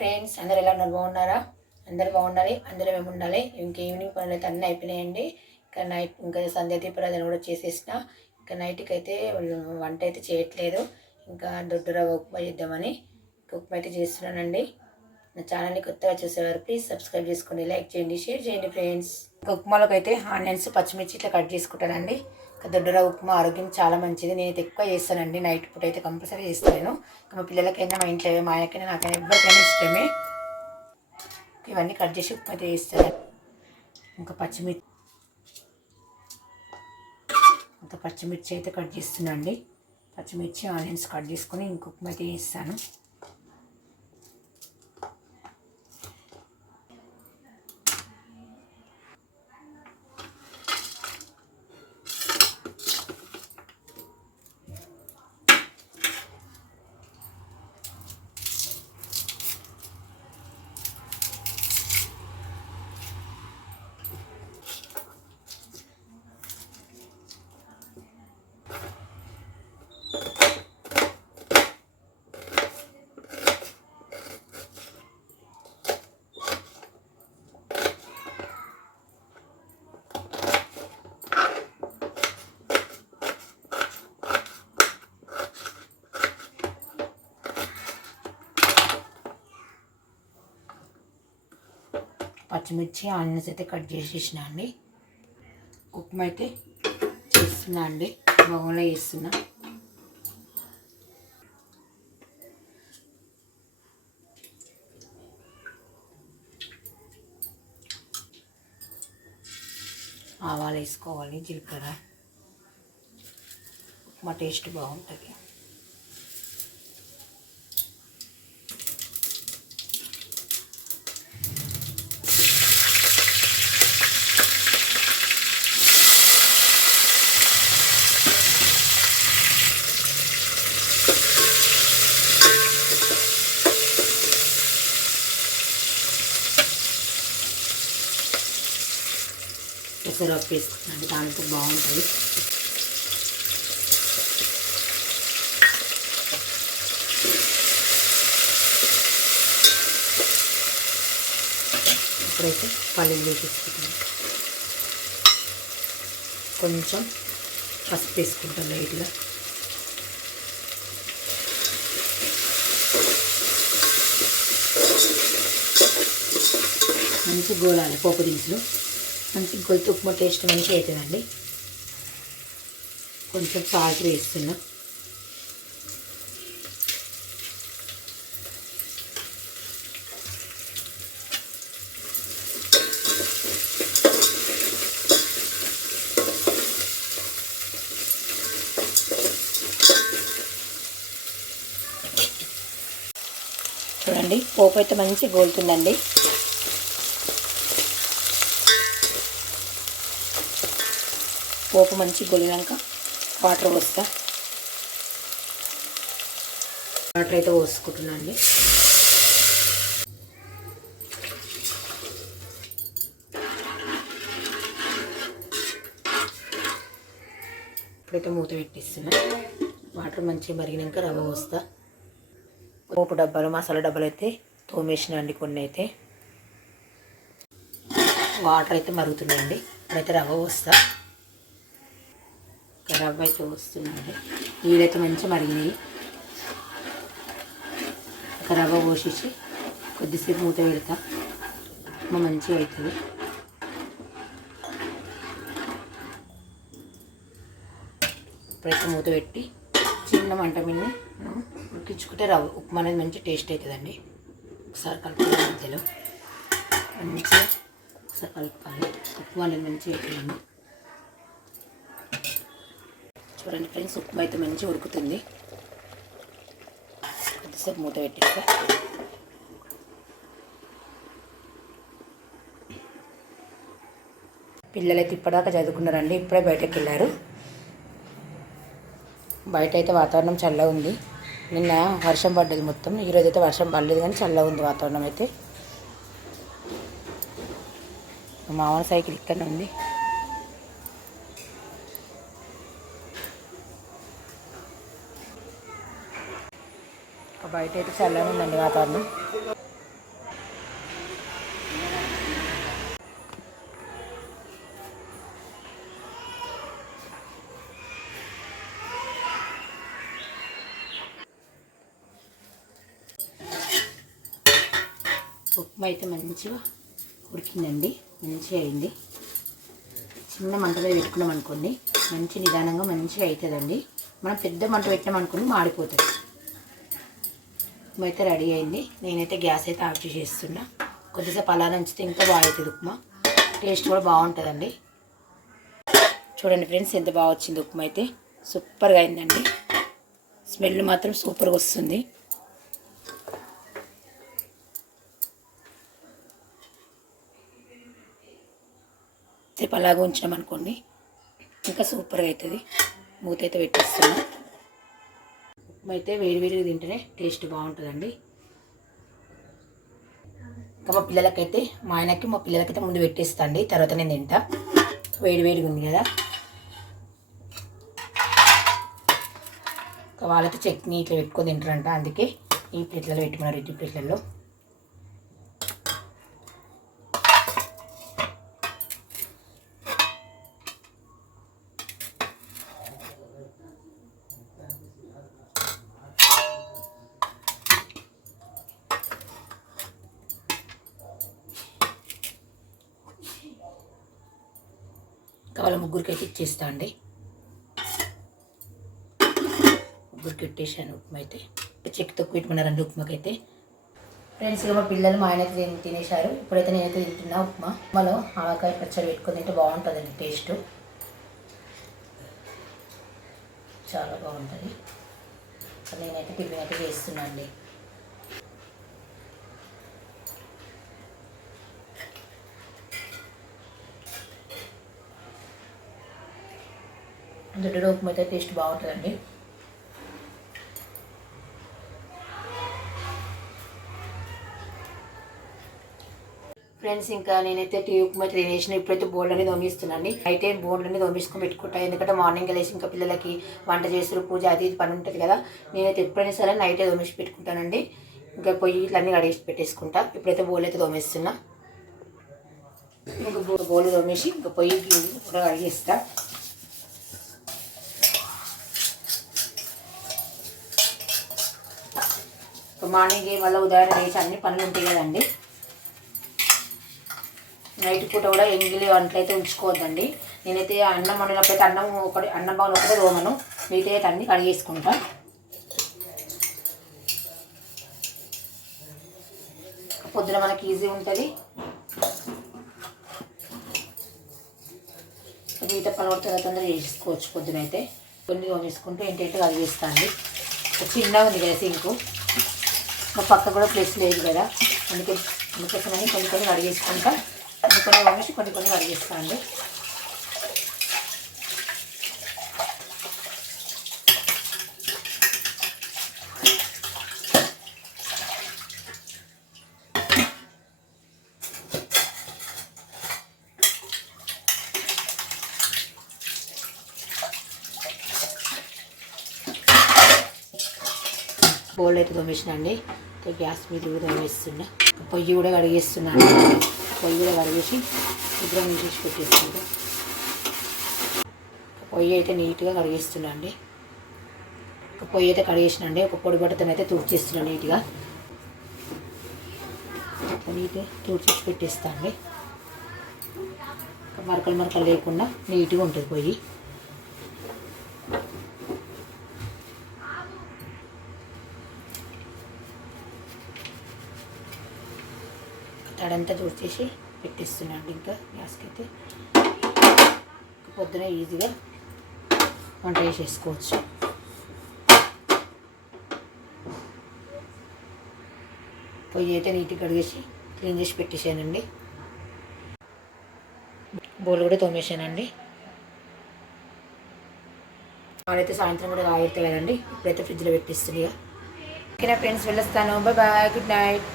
Friends, అందరు ఎలా ఉన్నారు? బాగున్నారా? అందరు బాగుండాలి, అందరూ మేము ఉండాలి. ఇంక ఈవినింగ్ పనులు అయితే అన్నీ అయిపోయినాయండి. ఇంకా నైట్ ఇంకా సంధ్య దీపారాధన కూడా చేసేసిన. ఇంకా నైట్కి అయితే వంట అయితే చేయట్లేదు. ఇంకా దొడ్డు రవ్వ ఉప్మా చేద్దామని ఉప్మా అయితే చేస్తున్నానండి. నా ఛానల్ని కొత్తగా చూసేవారు ప్లీజ్ సబ్స్క్రైబ్ చేసుకోండి, లైక్ చేయండి, షేర్ చేయండి ఫ్రెండ్స్. ఇంకా ఉప్మాలోకి అయితే ఆనియన్స్ పచ్చిమిర్చి ఇట్లా కట్ చేసుకుంటానండి. ఇంకా దొడ్డు రవ్వ ఉప్మా ఆరోగ్యం చాలా మంచిది. నేనైతే ఎక్కువ చేస్తానండి, నైట్ పూట అయితే కంపల్సరీ చేస్తాను నేను. మా పిల్లలకైనా, మా ఇంట్లో మా ఆయనకైనా, నాకైనా ఎవరికైనా ఇష్టమే. ఇవన్నీ కట్ చేసి ఉప్మా అయితే చేస్తాను. ఇంకా పచ్చిమిర్చి అయితే కట్ చేస్తున్నా అండి. పచ్చిమిర్చి ఆనియన్స్ కట్ చేసుకొని ఇంక ఉప్మా అయితే చేస్తాను. పచ్చిమిర్చి ఆనియన్స్ అయితే కట్ చేసేసిన అండి. ఉప్మా అయితే చేస్తున్నా అండి, బౌల్లో వేస్తున్నా. ఆవాలు వేసుకోవాలి, జీలకర్ర. ఉప్మా టేస్ట్ బాగుంటుంది. పెసరపప్పు వేసుకున్నాను, దాంతో బాగుంటుంది. ఇప్పుడైతే పల్లీలు వేసేసుకుంటాను. కొంచెం పసుపు వేసుకుంటాను లైట్గా. మంచి గోలాలి పోపు దినుసులు, మంచి గొలుతు ఉప్మా టేస్ట్ మంచిగా అవుతుందండి. కొంచెం సాల్ట్ వేస్తున్నా. చూడండి, పోపు అయితే మంచిగా గోలుతుందండి. పోపు మంచి గొలినాక వాటర్ పోస్తా. వాటర్ అయితే పోసుకుంటున్నా అండి. ఇప్పుడైతే మూత పెట్టిస్తున్నా. వాటర్ మంచిగా మరిగినాక రవ్వ పోస్తా. పోపు డబ్బాలు, మసాలా డబ్బాలు అయితే తోమేసిన అండి కొన్ని అయితే. వాటర్ అయితే మరుగుతున్నాయండి. ఇప్పుడైతే రవ్వ పోస్తా. రవ్వ అయితే వస్తున్నాయండి. నీళ్ళైతే మంచిగా మరిగినాయి. ఒక రవ్వ పోసేసి కొద్దిసేపు మూత పెడతా, మంచిగా అవుతుంది. ఇప్పుడైతే మూత పెట్టి చిన్న మంట మీద ఉడికించుకుంటే రవ్వ ఉప్మా అనేది మంచి టేస్ట్ అవుతుందండి. ఒకసారి కలుపుకోవాలి, మధ్యలో మంచిగా ఒకసారి కలుపుకోవాలి. ఉప్మా అనేది మంచిగా అవుతుందండి. చూడండి ఫ్రెండ్స్, ఉప్మా అయితే మంచిగా ఉడుకుతుంది. కొద్దిసేపు మూత పెట్టేస్తా. పిల్లలైతే ఇప్పటిదాకా చదువుకున్నారండి, ఇప్పుడే బయటకు వెళ్ళారు. బయట అయితే వాతావరణం చల్లగా ఉంది. నిన్న వర్షం పడ్డది మొత్తం, ఈరోజు అయితే వర్షం పడలేదు కానీ చల్లగా ఉంది వాతావరణం అయితే. మామూలు సైకిల్ ఇక్కడనే ఉంది. బయట అయితే చల్లగా ఉందండి వాతావరణం. ఉప్మా అయితే మంచిగా ఉడికిందండి, మంచిగా అయింది. చిన్న మంట మీద పెట్టుకున్నాం అనుకోండి మంచి నిదానంగా మంచిగా అవుతుందండి. మనం పెద్ద మంట పెట్టినాం అనుకోండి మాడిపోతుంది. ఉప్మా అయితే రెడీ అయింది. నేనైతే గ్యాస్ అయితే ఆఫ్ చేసేస్తున్నా. కొద్దిసేపు అలా ఉంచితే ఇంకా బాగుంటుంది ఉప్మా, టేస్ట్ కూడా బాగుంటుందండి. చూడండి ఫ్రెండ్స్ ఎంత బాగా వచ్చింది ఉప్మా అయితే, సూపర్గా అయిందండి. స్మెల్ మాత్రం సూపర్గా వస్తుంది. సేపు అలాగే ఉంచినాం అనుకోండి ఇంకా సూపర్గా అవుతుంది. మూత అయితే పెట్టేస్తున్నా. ఉప్మా అయితే వేడివేడిగా తింటేనే టేస్ట్ బాగుంటుందండి. ఇంకా మా పిల్లలకైతే మా ఆయనకి మా పిల్లలకైతే ముందు పెట్టేస్తా అండి, తర్వాత నేను తింటా. వేడివేడిగా ఉంది కదా. వాళ్ళైతే చట్నీ ఇట్లా పెట్టుకొని తింటారంట, అందుకే ఈ ప్లేట్లలో పెట్టుకున్నారు, ఇడ్లీ ప్లేట్లలో. వాళ్ళ ముగ్గురికి అయితే ఇచ్చేస్తా అండి. ముగ్గురికి పెట్టేసాను ఉప్మా అయితే. చెక్ తొక్కు పెట్టుకున్నారండి ఉప్మాకైతే. ఫ్రెండ్స్ మా పిల్లలు మా ఆయన అయితే తినేశారు. ఇప్పుడైతే నేనైతే తింటున్నా ఉప్మా. ఉప్మాలో ఆవకాయ పచ్చడి పెట్టుకొని తింటే బాగుంటుందండి, టేస్ట్ చాలా బాగుంటుంది. నేనైతే టిఫిన్ అయితే చేస్తున్నా అండి. దొడ్డు ఉప్మా అయితే టేస్ట్ బాగుంటుందండి. ఫ్రెండ్స్ ఇంకా నేనైతే టీ ఉప్మా అయితే తినేసిన. ఇప్పుడైతే బోర్డులన్నీ తోమిస్తున్నాండి. అయితే బోర్డులన్నీ తోమిసుకొని పెట్టుకుంటాను, ఎందుకంటే మార్నింగ్ లేసి ఇంకా పిల్లలకి వంట చేస్తారు, పూజ అది ఇది పని ఉంటుంది కదా. నేనైతే ఎప్పుడైనా సరే నైటే తోమేసి పెట్టుకుంటానండి. ఇంకా పొయ్యి ఇట్లన్నీ కడిగేసి పెట్టేసుకుంటా. ఇప్పుడైతే బోర్డు అయితే తోమేస్తున్నా. ఇంకా బోర్డు తోమేసి ఇంకా పొయ్యి కూడా కడిగేస్తా. మార్నింగ్ మళ్ళీ ఉదయం లేచి అన్ని పనులు ఉంటాయి కదండి. నైట్ పూట కూడా ఎంగిలి వంటలైతే ఉంచుకోవద్దండి. నేనైతే అన్నం వండినప్పుడైతే అన్నం బాగా ఒకటే రోమను, మిగతా అయితే అన్నీ కడిగేసుకుంటా. పొద్దున మనకి ఈజీ ఉంటుంది. మిగతా పని కూడా తొందరగా చేసుకోవచ్చు. పొద్దున అయితే కొన్ని తోమేసుకుంటూ ఏంటంటే కడిగేస్తాను. చిన్నగా ఉంది కదా సింకు, మా పక్క కూడా ప్లేస్ లేదు కదా, అందుకోసమని కొన్ని కడిగేసుకుంటా. కొన్ని వండేసి కొన్ని కడిగేస్తా అండి. బౌల్ అయితే తోమేసిన అండి. గ్యాస్ మీద కూడా తోమేస్తున్నా. పొయ్యి కూడా కడిగేస్తున్నాను. పొయ్యి కూడా కడిగేసి శుభ్రం చేసి పెట్టేస్తుంటా. పొయ్యి అయితే నీట్గా కడిగేస్తున్నా అండి. పొయ్యి అయితే కడిగేసినండి. ఒక పొడి బట్టతో అయితే తుడిచేస్తున్నాను నీట్గా. నీట్గా తుడిచేసి పెట్టేస్తా అండి. మరకలు లేకుండా నీట్గా ఉంటుంది పొయ్యి. తడంతా తుడిచేసి పెట్టేస్తున్నాండి. ఇంకా గ్యాస్కి అయితే పొద్దున ఈజీగా వంట చేసేసుకోవచ్చు. పొయ్యి అయితే నీట్గా కడిగేసి క్లీన్ చేసి పెట్టేసానండి. బౌల్ కూడా తోమేసానండి. వాళ్ళైతే సాయంత్రం కూడా కాగెత్తే కదండి, ఇప్పుడైతే ఫ్రిడ్జ్లో పెట్టేస్తుంది. ఓకేనా ఫ్రెండ్స్, వెళ్ళొస్తాను. Bye, good night.